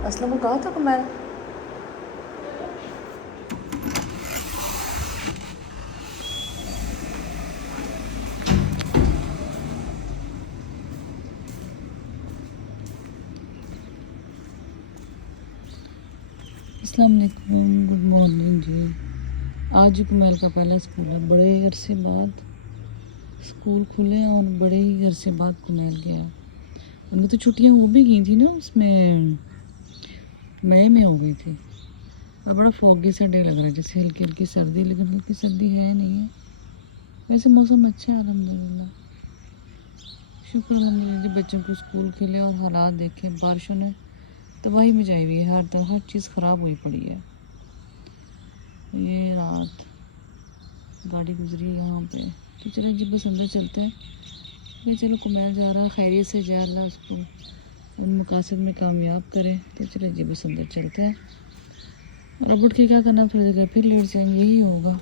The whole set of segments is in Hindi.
असलम को कहा था कि मैं अस्सलाम वालेकुम, गुड मॉर्निंग जी। आज कुमैल का पहला स्कूल है। बड़े अरसे बाद स्कूल खुले और बड़े ही अरसे बाद कुमैल गया। उनकी तो छुट्टियां हो भी गई थी ना, उसमें मई में हो गई थी। और बड़ा फॉगी सा डे लग रहा है, जैसे हल्की हल्की सर्दी, लेकिन हल्की सर्दी है नहीं है। वैसे मौसम अच्छा है अल्हम्दुलिल्लाह। शुक्र अल्हम्दुलिल्लाह, बच्चों को स्कूल खुले और हालात देखे। बारिशों ने तबाही मचाई हुई है, हर चीज़ ख़राब हुई पड़ी है। ये रात गाड़ी गुजरी है यहाँ पे। तो चलो जी, बस अंदर चलते हैं। मैं चलो कुमैल जा रहा, खैरियत से जा, अल्लाह उसको उन मकासद में कामयाब करे। तो चलो जी, बस अंदर चलते हैं। और अब उठ के क्या करना, फिर जगह फिर लेट जाएंगे, यही होगा।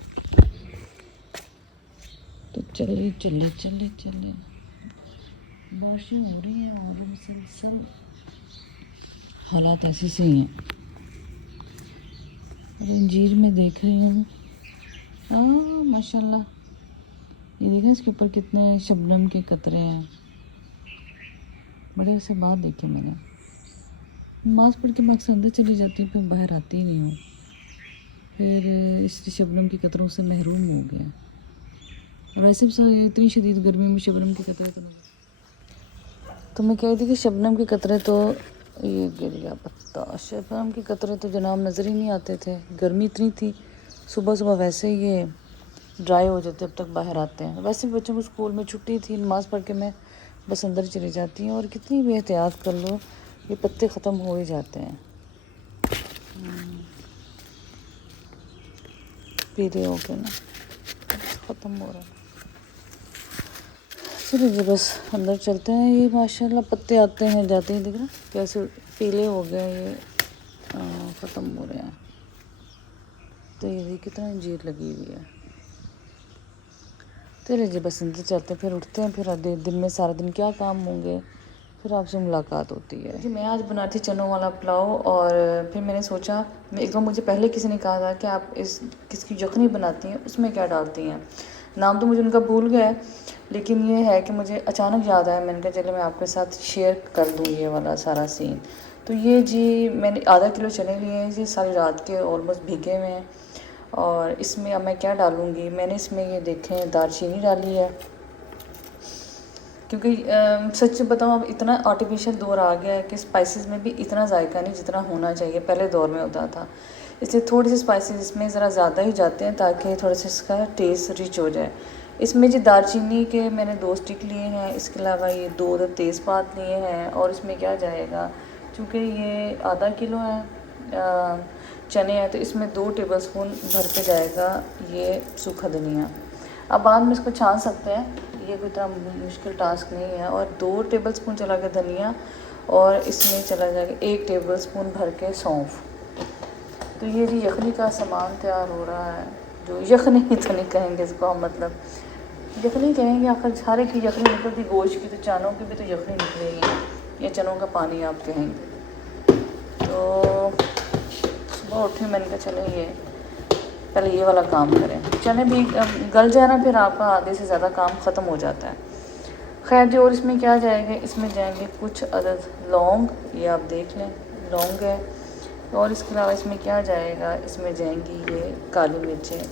तो चले चले चले चले, बारिशें हो रही हैं और मुसलसल हालात ऐसी से ही हैं। रंजीर में देख रही हूँ, हाँ माशाल्लाह, ये देखा इसके ऊपर कितने शबनम के कतरे हैं। बड़े अरसे बाद देखे मैंने। नमाज पढ़ के मैं अक्सर अंदर चली जाती हूँ, फिर बाहर आती ही नहीं हूँ। फिर इस शबनम के कतरों से महरूम हो गया। और ऐसे भी इतनी शदीद गर्मी में शबनम के कतरे तो मैं कह रही थी कि शबनम के कतरे तो, ये गिर गया पत्ता। शबनम के कतरे तो जनाब नज़र ही नहीं आते थे, गर्मी इतनी थी। सुबह सुबह वैसे ही ये ड्राई हो जाते, अब तक बाहर आते हैं। वैसे भी बच्चों को स्कूल में छुट्टी थी, नमाज पढ़ के मैं बस अंदर चली जाती हूँ। और कितनी भी एहतियात कर लो, ये पत्ते ख़त्म हो ही जाते हैं। पीले हो के ना ख़त्म हो रहा है। चलिए जी, बस अंदर चलते हैं। ये माशाल्लाह पत्ते आते हैं जाते हैं, दिख रहा कैसे पीले हो गए, ये ख़त्म हो रहे हैं। तो ये कितना अंजीर लगी हुई है। चलिए जी, बस अंदर चलते हैं, फिर उठते हैं। फिर दिन में सारा दिन क्या काम होंगे, फिर आपसे मुलाकात होती है जी। मैं आज बनाई थी चनों वाला पुलाव। और फिर मैंने सोचा, एक बार मुझे पहले किसी ने कहा था कि आप इस किसकी यखनी बनाती हैं, उसमें क्या डालती हैं। नाम तो मुझे उनका भूल गया है, लेकिन ये है कि मुझे अचानक याद आया। मैंने कहा चलो मैं आपके साथ शेयर कर दूँ ये वाला सारा सीन। तो ये जी मैंने आधा किलो चने लिए हैं जी, सारी रात के ऑलमोस्ट भीगे हुए हैं। और इसमें अब मैं क्या डालूँगी, मैंने इसमें ये देखें दालचीनी डाली है। क्योंकि सच बताऊँ, अब इतना आर्टिफिशियल दौर आ गया है कि स्पाइसेस में भी इतना जायका नहीं जितना होना चाहिए पहले दौर में होता था। इसलिए थोड़ी सी स्पाइसेस इसमें ज़रा ज़्यादा ही जाते हैं, ताकि थोड़ा सा इसका टेस्ट रिच हो जाए। इसमें जो दालचीनी के मैंने 2 स्टिक लिए हैं, इसके अलावा ये 2 तेज़पात लिए हैं। और इसमें क्या जाएगा, चूँकि ये आधा किलो है चने हैं, तो इसमें 2 टेबलस्पून भर के जाएगा ये सूखा धनिया। अब बाद में इसको छान सकते हैं, ये कोई इतना मुश्किल टास्क नहीं है। और 2 टेबलस्पून चला गया धनिया, और इसमें चला जाएगा 1 टेबलस्पून भर के सौंफ। तो ये जी यखनी का सामान तैयार हो रहा है। जो यखनी तो नहीं कहेंगे इसको हम, मतलब यखनी कहेंगे, आखिर सारे की यखनी निकलती गोश्त की, तो चनों की भी तो यखनी निकलेगी, या चनों का पानी आप कहेंगे। तो सुबह उठी, मैंने कहा चले ये पहले ये वाला काम करें, चने भी गल जाए ना, फिर आपका आधे से ज़्यादा काम ख़त्म हो जाता है। खैर जी, और इसमें क्या जाएगा, इसमें जाएंगे कुछ अदद लौंग, ये आप देख लें लौंग है। और इसके अलावा इसमें क्या जाएगा, इसमें जाएंगी ये काली मिर्चें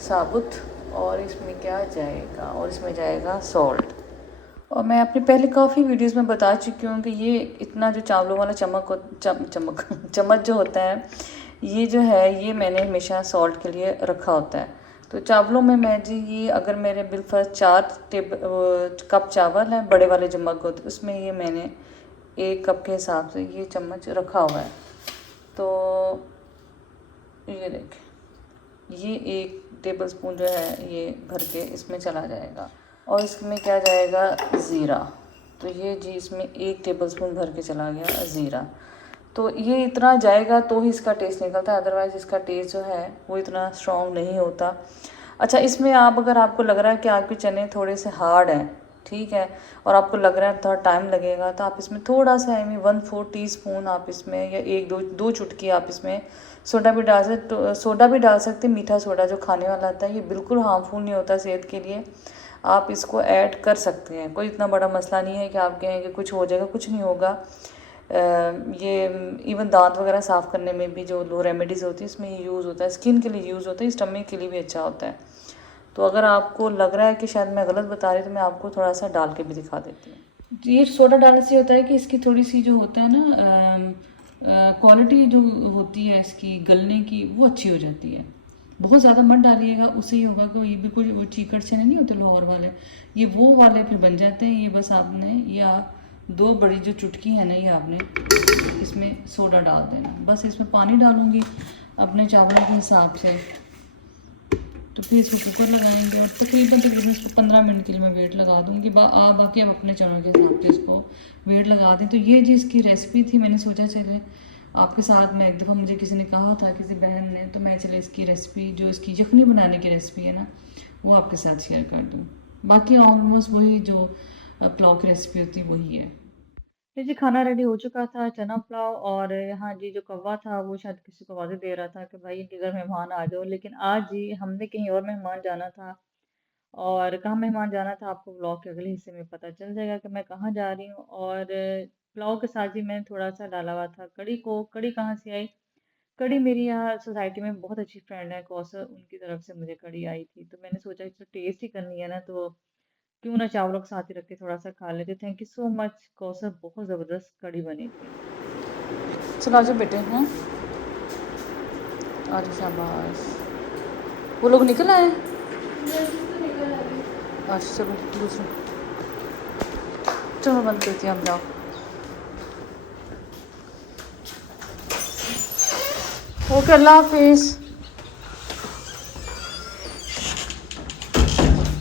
साबुत। और इसमें क्या जाएगा, और इसमें जाएगा सॉल्ट। और मैं अपनी पहले काफ़ी वीडियोस में बता चुकी हूँ कि ये इतना जो चावलों वाला चम्मच जो होता है, ये जो है ये मैंने हमेशा सॉल्ट के लिए रखा होता है। तो चावलों में मैं जी, ये अगर मेरे बिलफर्ज 4 कप चावल हैं, बड़े वाले जो मग होते, उसमें ये मैंने 1 कप के हिसाब से ये चम्मच रखा हुआ है। तो ये देखें, ये 1 टेबलस्पून जो है ये भर के इसमें चला जाएगा। और इसमें क्या जाएगा, ज़ीरा। तो ये जी इसमें 1 टेबलस्पून भर के चला गया ज़ीरा। तो ये इतना जाएगा तो ही इसका टेस्ट निकलता है, अदरवाइज़ इसका टेस्ट जो है वो इतना स्ट्रॉन्ग नहीं होता। अच्छा, इसमें आप अगर आपको लग रहा है कि आपके चने थोड़े से हार्ड हैं, ठीक है, और आपको लग रहा है थोड़ा टाइम लगेगा, तो आप इसमें थोड़ा सा 1/4 टीस्पून आप इसमें, या एक दो दो चुटकी आप इसमें सोडा भी डाल सकते, तो सोडा भी डाल सकते, मीठा सोडा जो खाने वाला आता है, ये बिल्कुल हार्मफुल नहीं होता सेहत के लिए। आप इसको ऐड कर सकते हैं, कोई इतना बड़ा मसला नहीं है कि आप कहें कि कुछ हो जाएगा, कुछ नहीं होगा। ये इवन दांत वगैरह साफ़ करने में भी जो लो रेमेडीज़ होती है इसमें ये यूज़ होता है, स्किन के लिए यूज़ होता है, स्टमक के लिए भी अच्छा होता है। तो अगर आपको लग रहा है कि शायद मैं गलत बता रही, तो मैं आपको थोड़ा सा डाल के भी दिखा देती हूँ। ये सोडा डालने से होता है कि इसकी थोड़ी सी जो होता है ना क्वालिटी जो होती है इसकी गलने की, वो अच्छी हो जाती है। बहुत ज़्यादा मत डालिएगा, उससे ये होगा कि ये बिल्कुल वो चीकड़ छेने नहीं होते लाहौर वाले, ये वो वाले फिर बन जाते हैं। ये बस आपने या दो बड़ी जो चुटकी है ना, ये आपने इसमें सोडा डाल देना। बस इसमें पानी डालूँगी अपने चावलों के हिसाब से। तो फिर इसको कुकर लगाएंगे और तकरीबन तकरीबन इसको 15 मिनट के लिए मैं वेट लगा दूँगी। बाकी आप अपने चावलों के हिसाब से इसको वेट लगा दें। तो ये जी इसकी रेसिपी थी, मैंने सोचा चले आपके साथ मैं एक दफ़ा, मुझे किसी ने कहा था, किसी बहन ने, तो मैं चले इसकी रेसिपी, जो इसकी यखनी बनाने की रेसिपी है ना, वो आपके साथ शेयर कर दूँ। बाकी ऑलमोस्ट वही जो पुलाव की रेसिपी होती है वही है। ये जी खाना रेडी हो चुका था, चना पुलाव, और यहाँ जी जो कौवा था वो शायद किसी को आवाज़ें दे रहा था कि भाई इनके घर मेहमान आ जाओ। लेकिन आज जी हमने कहीं और मेहमान जाना था, और कहाँ मेहमान जाना था आपको व्लॉग के अगले हिस्से में पता चल जाएगा कि मैं कहाँ जा रही हूँ। और पुलाव के साथ जी मैंने थोड़ा सा डाला हुआ था कड़ी को। कड़ी कहाँ से आई? कड़ी मेरी यहाँ सोसाइटी में बहुत अच्छी फ्रेंड है कौसर, उनकी तरफ से मुझे कड़ी आई थी, तो मैंने सोचा इसको टेस्ट ही करनी है ना, तो क्यों ना चावलों के साथ ही रख के थोड़ा सा खा लेते। Thank you so much Kausar, बहुत ज़बरदस्त कड़ी बनी थी। चलो आजा बेटे। हाँ, अरे शाबाश, वो लोग निकल आए। अच्छा चलो दूसरा, चलो बंद करती हैं, आप जाओ। ओके, अल्लाह हाफिज़।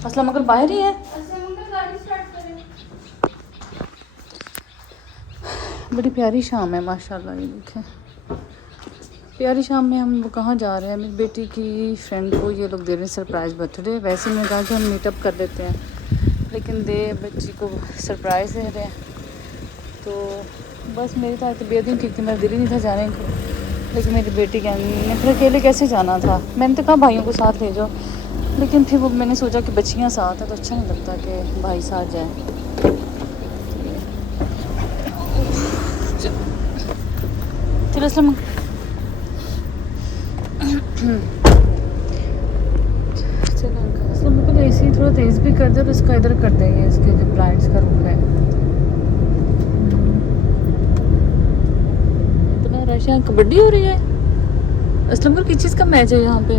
असलम अंकल बाहर ही है। बड़ी प्यारी शाम है माशाल्लाह, ये देखें, प्यारी शाम में हम वो कहाँ जा रहे हैं, मेरी बेटी की फ्रेंड को ये लोग दे रहे हैं सरप्राइज़ बर्थडे। वैसे मैंने कहा कि हम मीटअप कर लेते हैं, लेकिन बच्ची को सरप्राइज़ दे रहे हैं। तो बस मेरी तो तबीयत नहीं ठीक थी, मेरा दिल ही नहीं था जाने को, लेकिन मेरी बेटी कहने, फिर अकेले कैसे जाना था, मैंने तो कहा भाइयों को साथ ले जाओ, लेकिन फिर वो मैंने सोचा कि बच्चियाँ साथ हैं तो अच्छा नहीं लगता कि भाई साथ जाए। चलो असलम चलो ए सी थोड़ा तेज़ भी कर दे, और इसका इधर कर देंगे, इसके जो ब्लाइंड्स का रूप है। इतना रश, यहाँ कबड्डी हो रही है। असलम को किस चीज़ का मैच है यहाँ पे?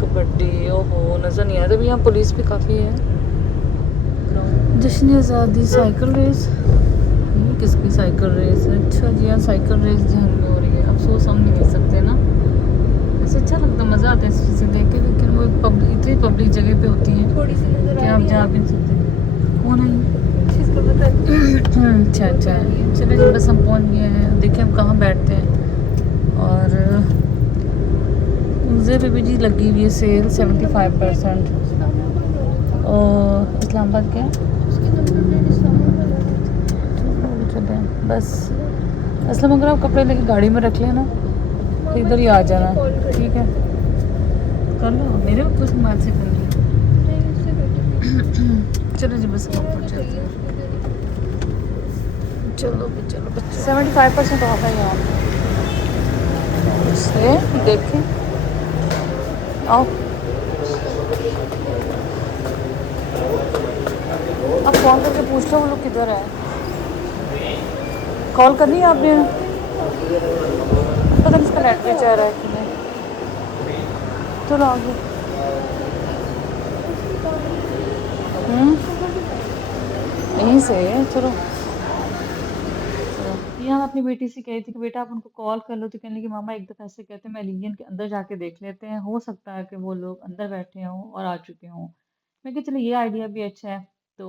कबड्डी। ओहो, नज़र नहीं आ रहा। यहाँ पुलिस भी काफ़ी है। जश्न आज़ादी साइकिल रेस, ये किसकी साइकिल रेस है? अच्छा जी, यहाँ साइकिल रेस जहन में हो रही है। अफसोस हम नहीं देख सकते ना, ऐसे अच्छा लगता, मज़ा आता है इस चीज़ें देख के, लेकिन वो इतनी पब्लिक जगह पे होती है थोड़ी सी नजर कि आप जा भी नहीं सकते। कौन है ये? अच्छा अच्छा, चलो जी बस हम पहुँच गए हैं। देखिए हम कहाँ बैठते हैं। और मुझे पे भी जी लगी हुई है सेल 75%। और इस्लामाबाद क्या है? चले बस। असलम अगर आप कपड़े लेके गाड़ी में रख लेना तो इधर ही आ जाना, ठीक है? कर लो, मेरे को कुछ मार से कर लो। चलो जी बस हम पहुँच जाते हैं। चलो 75% ऑफ है यहाँ से, देखें आओ। आप फ़ोन करके पूछ लो वो लोग किधर है। कॉल करनी है आपने? पता नहीं इसका नेट भी चाह रहा है कि नहीं। चलो आगे। यहीं से चलो। यहाँ अपनी बेटी से कही थी कि बेटा आप उनको कॉल कर लो, तो कहने लगी मामा एक दफ़ा ऐसे कहते हैं, मैं लीजियन के अंदर जाके देख लेते हैं, हो सकता है कि वो लोग अंदर बैठे हों और आ चुके हों। मैं कहा चलो ये आइडिया भी अच्छा है। तो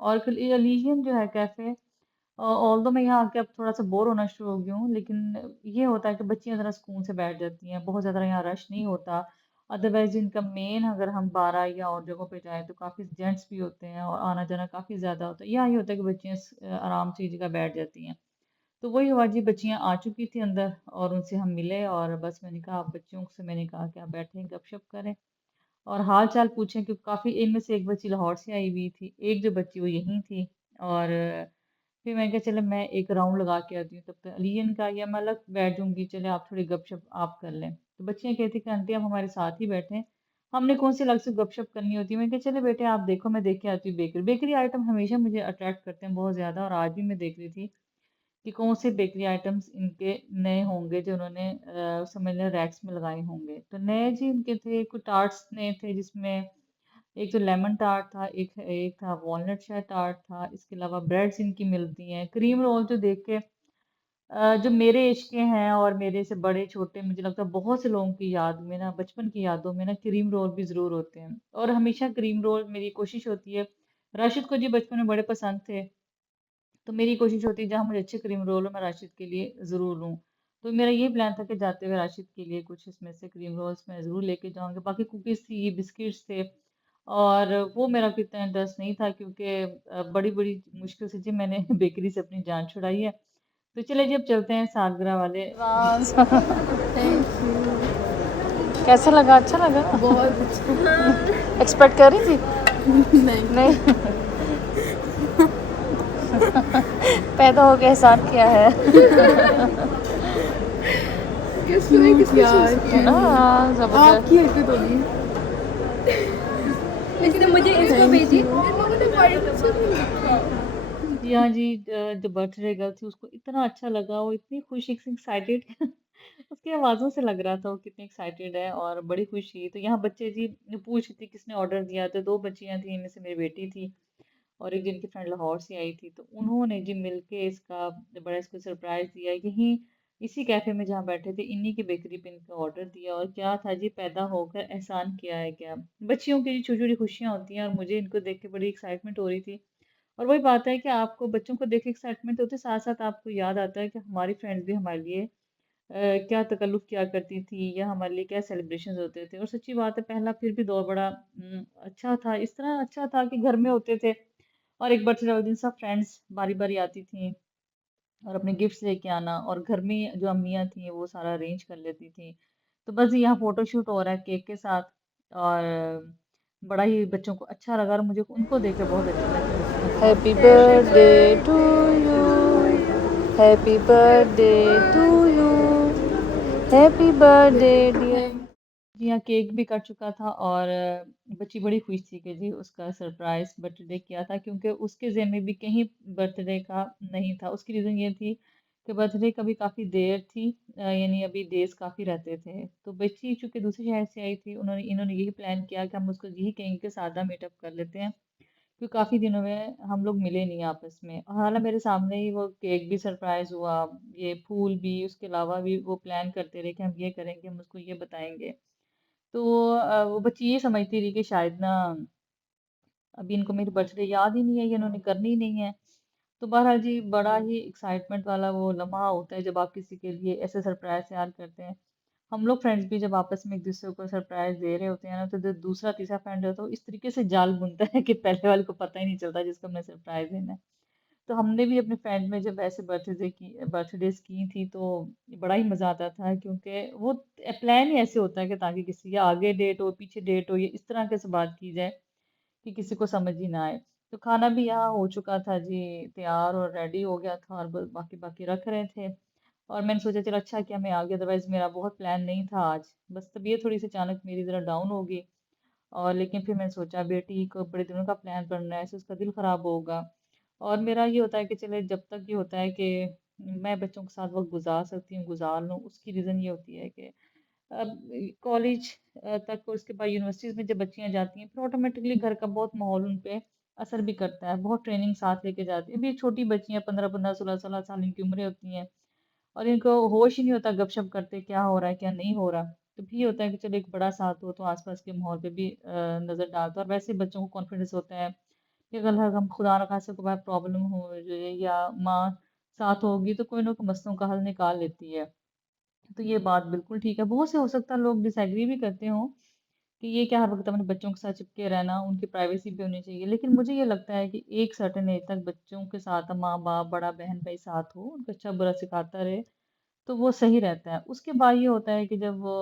और लीजियन जो है कैफ़े, ऑल्दो मैं यहाँ आके अब थोड़ा सा बोर होना शुरू हो गई हूँ, लेकिन ये होता है कि बच्चियाँ ज़रा सुकून से बैठ जाती हैं, बहुत ज़्यादा यहाँ रश नहीं होता। अदरवाइज़ इनका मेन अगर हम 12 या और जगहों पे जाएँ तो काफ़ी जेंट्स भी होते हैं और आना-जाना काफ़ी ज़्यादा होता है। यहाँ ये होता है कि बच्चियाँ आराम से एक जगह बैठ जाती हैं। तो वही हुआ जी, बच्चियाँ आ चुकी थी अंदर और उनसे हम मिले और बस मैंने कहा आप बच्चियों से मैंने कहा कि आप बैठें गपशप करें और हाल-चाल पूछें क्योंकि काफ़ी इनमें से एक बच्ची लाहौर से आई हुई थी, एक जो बच्ची वो यहीं थी और फिर मैंने कहा चलो मैं एक राउंड लगा के आती हूँ तब तक अलियन का या मैं अलग बैठ जाऊँगी, चले आप थोड़ी गपशप आप कर लें। तो बच्चियाँ कहती कि आंटी आप हमारे साथ ही बैठें, हमने कौन सी अलग से गपशप करनी होती है। मैंने कहा चले बेटे आप देखो मैं देख के आती हूँ बेकरी। बेकरी आइटम हमेशा मुझे अट्रैक्ट करते हैं बहुत ज़्यादा और आज भी मैं देख रही थी कि कौन से बेकरी आइटम्स इनके नए होंगे जो उन्होंने समझ लें रैक्स में लगाए होंगे। तो नए जी इनके थे, कुछ टार्ट्स नए थे जिसमें एक तो लेमन टार्ट था, एक एक था वॉलनट शेयर टार्ट था, इसके अलावा ब्रेड्स इनकी मिलती हैं। क्रीम रोल जो देख के जो मेरे ऐज के हैं और मेरे से बड़े-छोटे मुझे लगता है बहुत से लोगों की याद में ना बचपन की यादों में ना क्रीम रोल भी ज़रूर होते हैं। और हमेशा क्रीम रोल मेरी कोशिश होती है राशिद को जी बचपन में बड़े पसंद थे। तो मेरी कोशिश होती है जहाँ मुझे अच्छे क्रीम रोल हो मैं राशिद के लिए ज़रूर लूँ। तो मेरा ये प्लान था कि जाते हुए राशिद के लिए कुछ इसमें से क्रीम रोल्स मैं ज़रूर लेके जाऊँगी। बाकी कुकीज़ थी, बिस्किट्स थे और वो मेरा कोई इतना इंटरेस्ट नहीं था क्योंकि बड़ी-बड़ी मुश्किल से जी मैंने बेकरी से अपनी जान छुड़ाई है। तो चलिए जी अब चलते हैं सालगिरह वाले एडवांस थैंक यू। कैसा लगा? अच्छा लगा? बहुत अच्छा। एक्सपेक्ट कर रही थी? नहीं। नहीं। पैदा हो के एहसान किया है। किसने यार क्यों? हाँ, आपकी ज़बरदस्त। हरकत होगी। इसने मुझे इसको थैंक भेजी। यू। जी हाँ जी, जो बर्थडे गर्ल थी उसको इतना अच्छा लगा, वो इतनी खुश एक्साइटेड उसकी आवाज़ों से लग रहा था वो कितनी एक्साइटेड है और बड़ी खुश थी। तो यहाँ बच्चे जी पूछ रही थी किसने ऑर्डर दिया, तो 2 बच्चियाँ थी, इनमें से मेरी बेटी थी और एक जिनकी फ्रेंड लाहौर से आई थी। तो उन्होंने जी मिलके इसका बड़ा इसको सरप्राइज़ दिया। यहीं इसी कैफ़े में जहाँ बैठे थे, इन्हीं की बेकरी पे इनका ऑर्डर दिया और क्या था जी पैदा होकर एहसान किया है क्या। बच्चियों की छोटी-छोटी खुशियाँ होती हैं और मुझे इनको देख के बड़ी एक्साइटमेंट हो रही थी। और वही बात है कि आपको बच्चों को देख के एक्साइटमेंट होती है, साथ-साथ आपको याद आता है कि हमारी फ्रेंड्स भी हमारे लिए क्या तकल्लुफ़ किया करती थी या हमारे लिए क्या सेलिब्रेशंस होते थे। और सच्ची बात है पहला फिर भी दौर बड़ा अच्छा था, इस तरह अच्छा था कि घर में होते थे और एक बर्थडे वाले दिन सब फ्रेंड्स बारी-बारी आती थीं और अपने गिफ्ट्स लेके आना और घर में जो अम्मियाँ थीं वो सारा अरेंज कर लेती थीं। तो बस यहाँ फ़ोटोशूट हो रहा है केक के साथ और बड़ा ही बच्चों को अच्छा लगा और मुझे उनको देख के बहुत अच्छा लगा कि बच्चियाँ बहुत हैप्पी खुश हैं। Birthday to you, happy birthday to you, happy birthday dear. Thank जी हाँ, केक भी कट चुका था और बच्ची बड़ी खुश थी कि जी उसका सरप्राइज़ बर्थडे किया था क्योंकि उसके ज़हन में भी कहीं बर्थडे का नहीं था। उसकी रीज़न ये थी कि बर्थडे का भी काफ़ी देर थी यानी अभी डेज़ काफ़ी रहते थे। तो बच्ची चूँकि दूसरे शहर से आई थी इन्होंने यही प्लान किया कि हम उसको यही कहेंगे कि सादा मीटअप कर लेते हैं क्योंकि काफ़ी दिनों में हम लोग मिले नहीं आपस में। और हालाँ मेरे सामने ही वो केक भी सरप्राइज़ हुआ, ये फूल भी, उसके अलावा भी वो प्लान करते रहे कि हम ये करेंगे, हम उसको ये बताएँगे। तो वो बच्ची ये समझती रही कि शायद ना अभी इनको मेरी बर्थडे याद ही नहीं है या इन्होंने करनी ही नहीं है। तो बहरहाल जी बड़ा ही एक्साइटमेंट वाला वो लम्हा होता है जब आप किसी के लिए ऐसे सरप्राइज़ तैयार करते हैं। हम लोग फ्रेंड्स भी जब आपस में एक-दूसरे को सरप्राइज़ दे रहे होते हैं ना, तो जो दूसरा तीसरा फ्रेंड होता है वो इस तरीके से जाल बुनता है कि पहले वाले को पता ही नहीं चलता जिसको हमने सरप्राइज़ देना है। तो हमने भी अपने फ्रेंड में जब ऐसे बर्थडेज़ की थी तो बड़ा ही मज़ा आता था क्योंकि वो प्लान ही ऐसे होता है कि ताकि किसी या आगे डेट हो, पीछे डेट हो या इस तरह के से बात की जाए कि किसी को समझ ही ना आए। तो खाना भी यहाँ हो चुका था जी, तैयार और रेडी हो गया था और बस बाकी-बाकी रख रहे थे। और मैंने सोचा चलो अच्छा किया मैं आ गई अदरवाइज़ मेरा बहुत प्लान नहीं था आज। बस तबीयत थोड़ी-सी अचानक मेरी ज़रा डाउन हो गई और लेकिन फिर मैंने सोचा बेटी को बड़े दिनों का प्लान बन रहा है, ऐसे उसका दिल ख़राब होगा। और मेरा ये होता है कि चले जब तक ये होता है कि मैं बच्चों के साथ वक़्त गुज़ार सकती हूँ, गुज़ार लूँ, उसकी रीज़न ये होती है कि अब कॉलेज तक और उसके बाद यूनिवर्सिटीज़ में जब बच्चियाँ जाती हैं, फिर ऑटोमेटिकली घर का बहुत माहौल उन पे असर भी करता है। बहुत ट्रेनिंग साथ लेके जाती है। अभी छोटी बच्चियाँ 15-15, 16-16 साल इनकी उम्रें होती हैं और इनको होश ही नहीं होता गप-शप करते क्या हो रहा है, क्या नहीं हो रहा। तो भी ये होता है कि चलो एक बड़ा साथ हो तो आस-पास के माहौल पे भी नज़र डालता है और वैसे बच्चों को कॉन्फिडेंस होता है कि अगर हम खुदा ना खास्ता कोई बात प्रॉब्लम हो जाए या माँ साथ होगी तो कोई ना कोई मसलों का हल निकाल लेती है। तो ये बात बिल्कुल ठीक है। बहुत से हो सकता है लोग डिसएग्री भी करते हों, कि ये क्या हर वक़्त अपने बच्चों के साथ चिपके रहना, उनकी प्राइवेसी भी होनी चाहिए। लेकिन मुझे ये लगता है कि एक सर्टेन एज तक बच्चों के साथ माँ-बाप, बड़ा बहन-भाई साथ हो, उनको अच्छा-बुरा सिखाता रहे, तो वो सही रहता है। उसके बाद ये होता है कि जब वो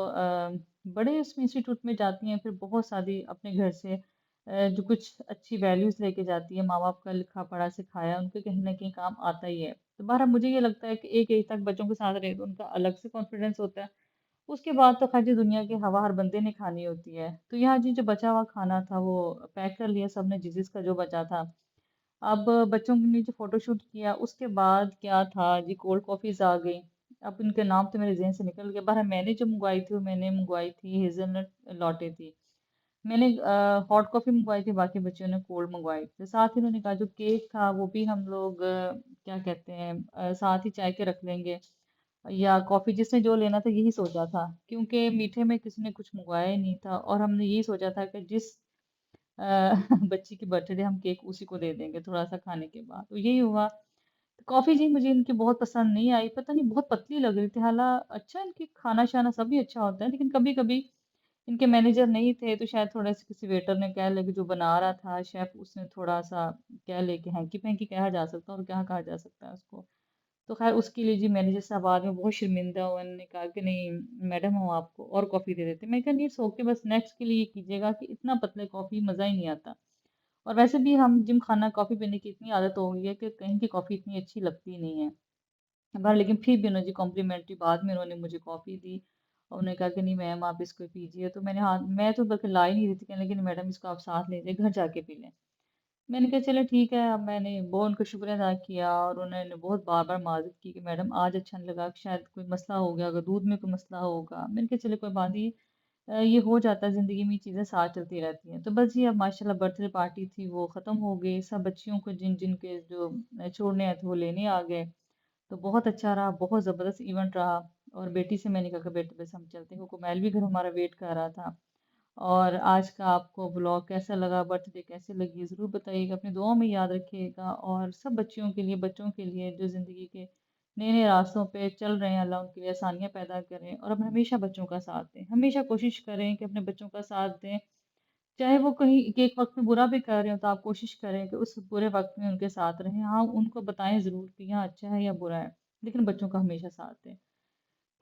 बड़े उसमें इंस्टीट्यूट में जाती हैं, फिर बहुत सारी अपने घर से जो कुछ अच्छी वैल्यूज़ लेके जाती है, माँ-बाप का लिखा-पढ़ा सिखाया, उनके कहीं न कहीं काम आता ही है। तो बहरहाल मुझे ये लगता है कि एक एज तक बच्चों के साथ रहे तो उनका अलग से कॉन्फिडेंस होता है। उसके बाद तो खैर जी दुनिया की हवा हर बंदे ने खानी होती है। तो यहाँ जी जो बचा हुआ खाना था वो पैक कर लिया सबने जिस-जिसका जो बचा था। अब बच्चों ने जो फ़ोटोशूट किया उसके बाद क्या था जी कोल्ड कॉफ़ीज़ आ गई। अब उनके नाम तो मेरे ज़हन से निकल गए। बहरहाल मैंने जो मँगवाई थी वो मैंने मँगवाई थी हेज़लनट लॉटे थी। मैंने हॉट कॉफ़ी मँगवाई थी, बाकी बच्चों ने कोल्ड मँगवाई थी। साथ ही उन्होंने कहा जो केक था वो भी हम लोग क्या कहते हैं साथ ही चाय के रख लेंगे या कॉफ़ी जिसने जो लेना था यही सोचा था। क्योंकि मीठे में किसी ने कुछ मँगवाया ही नहीं था और हमने यही सोचा था कि जिस अ, बच्ची की बर्थडे हम केक उसी को दे देंगे थोड़ा-सा खाने के बाद। तो यही हुआ। कॉफ़ी जी मुझे इनकी बहुत पसंद नहीं आई, पता नहीं बहुत पतली लग रही थी। अच्छा इनकी खाना-शाना सभी अच्छा होता है, लेकिन कभी-कभी इनके मैनेजर नहीं थे, तो शायद थोड़ा-सा किसी वेटर ने कह लिया कि जो बना रहा था शेफ़ उसने थोड़ा-सा कह ले कि हैंकी-पैंकी कहा जा सकता है और क्या कहा जा सकता है उसको। तो ख़ैर उसके लिए जी मैनेजर साहब बाद में बहुत शर्मिंदा हुए, उन्होंने कहा कि नहीं मैडम हम आपको और कॉफ़ी दे देते हैं। मैंने कहा इट्स ओके बस नेक्स्ट के लिए ये कीजिएगा कि इतना पतले कॉफ़ी मज़ा ही नहीं आता। और वैसे भी हम जिम खाना कॉफ़ी पीने की इतनी आदत हो गई है कि कहीं की कॉफ़ी इतनी अच्छी लगती नहीं है। लेकिन फिर भी उन्होंने जी कॉम्प्लीमेंट्री बाद में उन्होंने मुझे कॉफ़ी दी और उन्होंने कहा कि नहीं मैम आप इसको पीजिए। तो मैंने हाँ, मैं तो बल्कि ला ही नहीं रही थी, कहने लगी नहीं मैडम इसको आप साथ ले जाइए घर जाके पी लें। मैंने कहा चलो ठीक है, अब मैंने बहुत उनका शुक्रिया अदा किया और उन्होंने बहुत बार-बार माज़रत की कि मैडम आज अच्छा नहीं लगा, शायद कोई मसला हो गया होगा, दूध में कोई मसला होगा। मैंने कहा चलो कोई बात नहीं ये हो जाता है ज़िंदगी में, ये चीज़ें साथ चलती रहती हैं। तो बस ये अब माशाल्लाह बर्थडे पार्टी थी वो ख़त्म हो गई, सब बच्चियों को जिन-जिन के जो छोड़ने आए थे वो लेने आ गए। तो बहुत अच्छा रहा, बहुत ज़बरदस्त इवेंट रहा और बेटी से मैंने कहा कि बेटी बस हम चलते हैं, कुमैल भी घर हमारा वेट कर रहा था। और आज का आपको व्लॉग कैसा लगा, बर्थडे कैसी लगी, ज़रूर बताइएगा, अपनी दुआओं में याद रखिएगा और सब बच्चियों के लिए, बच्चों के लिए जो ज़िंदगी के नए-नए रास्तों पे चल रहे हैं, अल्लाह उनके लिए आसानियाँ पैदा करें और हम हमेशा बच्चों का साथ दें। हमेशा कोशिश करें कि अपने बच्चों का साथ दें, चाहे वो कहीं एक वक़्त में बुरा भी कर रहे हो, तो आप कोशिश करें कि उस बुरे वक़्त में उनके साथ रहें। हाँ, उनको बताएँ ज़रूर कि यहाँ अच्छा है या बुरा है, लेकिन बच्चों का हमेशा साथ दें।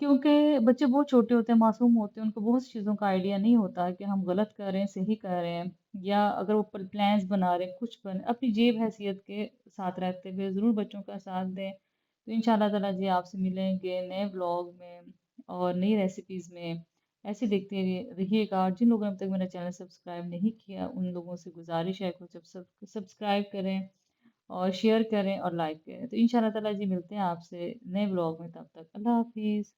क्योंकि बच्चे बहुत छोटे होते हैं, मासूम होते हैं, उनको बहुत सी चीज़ों का आइडिया नहीं होता कि हम गलत कर रहे हैं, सही कर रहे हैं या अगर वो प्लान्स बना रहे हैं, कुछ अपनी जेब हैसियत के साथ रहते हुए ज़रूर बच्चों का साथ दें। तो इंशाल्लाह ताला जी आपसे मिलेंगे नए व्लॉग में और नई रेसिपीज़ में। ऐसे देखते रहिएगा और जिन लोगों ने अब तक मेरा चैनल सब्सक्राइब नहीं किया, उन लोगों से गुज़ारिश है कि सब्सक्राइब करें और शेयर करें और लाइक करें। तो इंशाल्लाह ताला जी मिलते हैं आपसे नए व्लॉग में, तब तक अल्लाह हाफ़िज़।